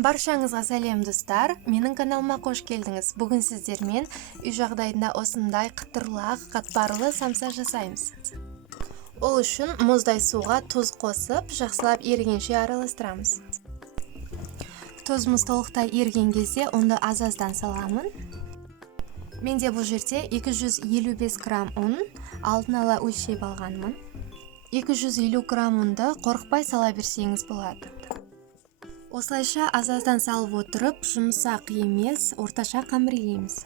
Баршаңызға сәлем достар, менің каналыма қош келдіңіз. Бүгін сіздермен үй жағдайында осындай қытырлақ, қатпарлы самса жасаймыз. Ол үшін мұздай суға тұз қосып, жақсылап ерігенше араластырамыз. Тұзымыз толықтай еріген кезде онды аз-аздан саламын. Менде бұл жерде 255 грамм ұн алдын ала өлшеп алғанмын. 250 грамм ұнды қорықпай сала берсеңіз болады. Осылайша аз-аздан салып отырып, жұмсақ емес, орташа қамыр илейміз.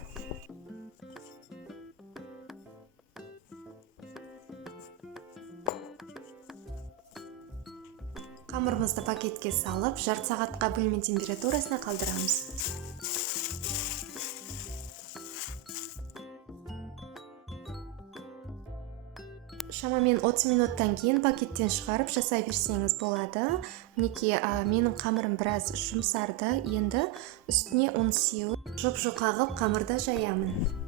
Қамырымызды пакетке салып, жарты сағатқа бөлме температурасына қалдырамыз. Шамамен 30 минуттан кейін пакеттен шығарып жасай берсеңіз болады. Мінекей, менің қамырым біраз жұмсарды. Енді үстіне ұн сеуіп, жұп-жұқа қылып қамырды жаямын.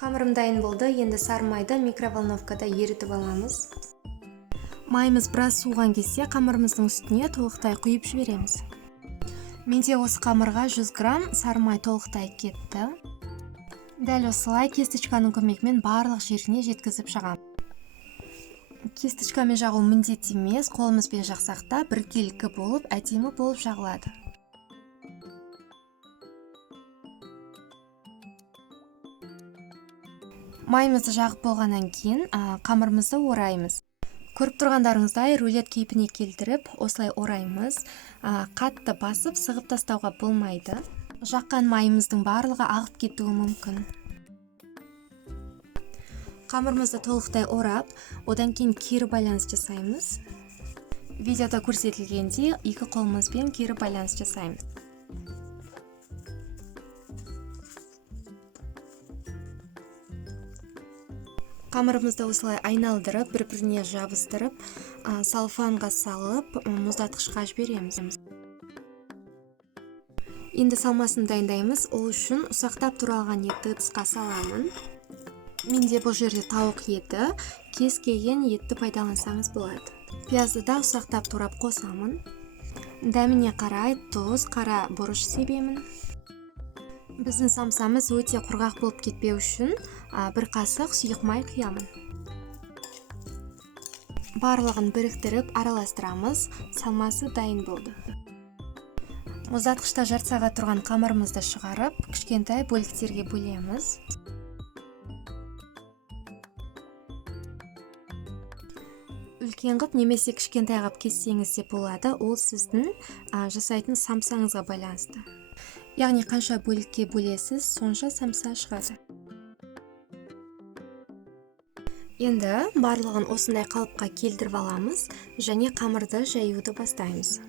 Қамырым дайын болды. Енді сары майды микроволновкада ерітіп аламыз. Майымыз біраз суыған кезде қамырымыздың үстіне толықтай құйып жібереміз. Менде осы қамырға 100 грамм сары май толықтай кетті. Дәл осылай кесточканың көмегімен барлық жеріне жеткізіп жағамын. Кесточкамен жағу міндет емес, қолымызбен жақсақ та біркелкі болып, әдемі болып жағылады. Майымызды жағып болғаннан кейін қамырымызды ораймыз. Көріп тұрғандарыңыздай рулет кейпіне келтіріп, осылай ораймыз. Қатты басып, сығып тастауға болмайды. Жаққан майымыздың барлығы ағып кетуі мүмкін. Қамырымызды толықтай орап, одан кейін кері байланыс жасаймыз. Видеода көрсетілгендей, екі қолымызбен кері байланыс жасаймыз. Қамырымызды осылай айналдырып, бір-біріне жабыстырып, салфанға салып, мұздатқышқа жібереміз. Енді салмасын дайындаймыз. Ол үшін ұсақтап туралған етті ыдысқа саламын. Менде бұл жерде тауық еті, кез келген етті пайдалансаңыз болады. Пиязды да ұсақтап турап қосамын. Дәміне қарай тұз, қара бұрыш себемін. Біздің самсамыз өте құрғақ болып кетпеу үшін бір қасық сұйық май құямын. Барлығын біріктіріп араластырамыз. Салмасы дайын болды. Мұздатқышта жарты сағат тұрған қамырымызды шығарып, кішкентай бөліктерге бөлеміз. Үлкен қып немесе кішкентай қып кессеңіз де болады. Ол сіздің жасайтын самсаңызға байланысты. Яғни қанша бөлікке бөлесіз, сонша самса шығады. Енді барлығын осындай қалыпқа келтіріп аламыз және қамырды жаюды бастаймыз.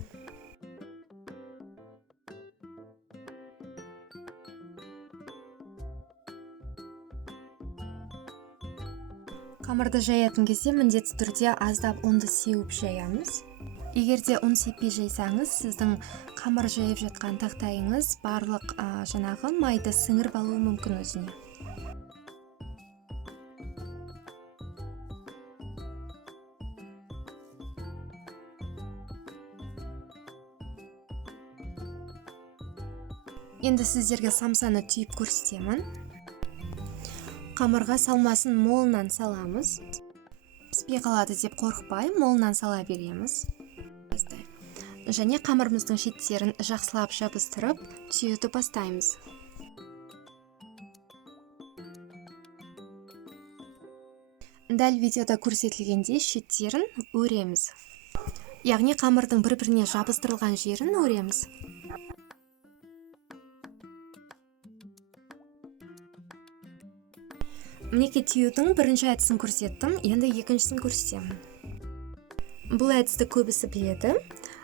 Қамырды жаятын кезде міндетті түрде аздап ұнды сеуіп жаямыз. Егерде ұн сеппей жайсаңыз, сіздің қамыр жайып жатқан тақтайыңыз барлық жаңағы майды сіңіріп алуы мүмкін өзіне. Енді сіздерге самсаны түйіп көрсетемін. Қамырға салмасын молынан саламыз. Піспей қалады деп қорықпай, молынан сала береміз. Және қамырымыздың шеттерін жақсылап жабыстырып, түйуді бастаймыз. Дәл видеода көрсетілгендей шеттерін өреміз. яғни қамырдың бір-біріне жабыстырылған жерін өреміз. Мінекей тиюдің бірінші әдісін көрсеттім, енді екіншісін көрсетемін. Бұл әдісті көбісі біледі.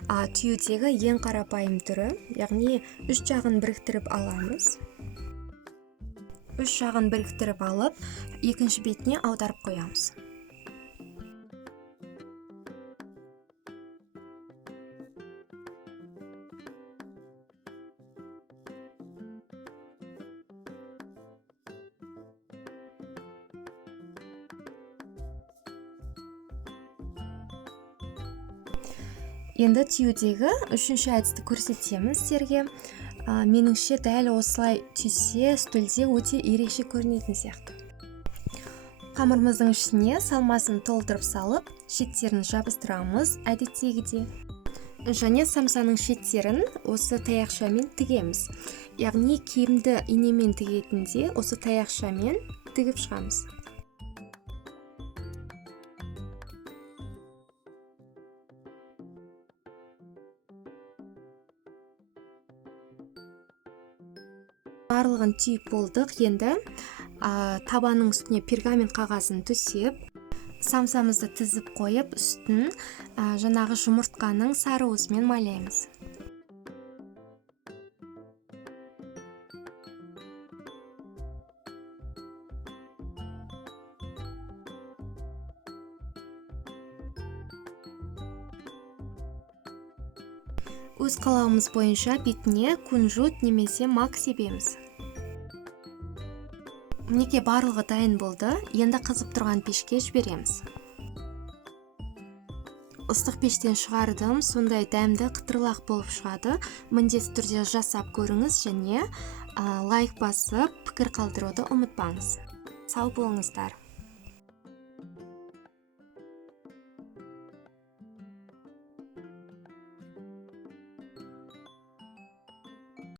Тиюдегі ең қарапайым түрі, яғни үш жағын біріктіріп аламыз. Үш жағын біріктіріп алып, екінші бетіне аударып қоямыз. Енді тиюдегі үшінші әдісті көрсетеміз сіздерге. Меніңше дәл осылай түйсе, стөлде өте ерекше көрінетін сияқты. Қамырымыздың ішіне салмасын толтырып салып, шеттерін жабыстырамыз әдеттегідей. Және самсаның шеттерін осы таяқшамен тігеміз. Яғни киімді инемен тігетінде осы таяқшамен тігіп шығамыз. Барлығын түйіп болдық. Енді табанның үстіне пергамент қағазын төсеп, самсамызды тізіп қойып, үстін жаңағы жұмыртқаның сары уысымен майлаймыз. Өз қалауымыз бойынша бетіне кунжут немесе мак себеміз. Мінекей барлығы дайын болды. Енді қызып тұрған пешке жібереміз. Ыстық пештен шығардым, сондай дәмді қытырлақ болып шығады. Міндетті түрде жасап көріңіз және лайк басып, пікір қалдыруды ұмытпаңыз. Сау болыңыздар.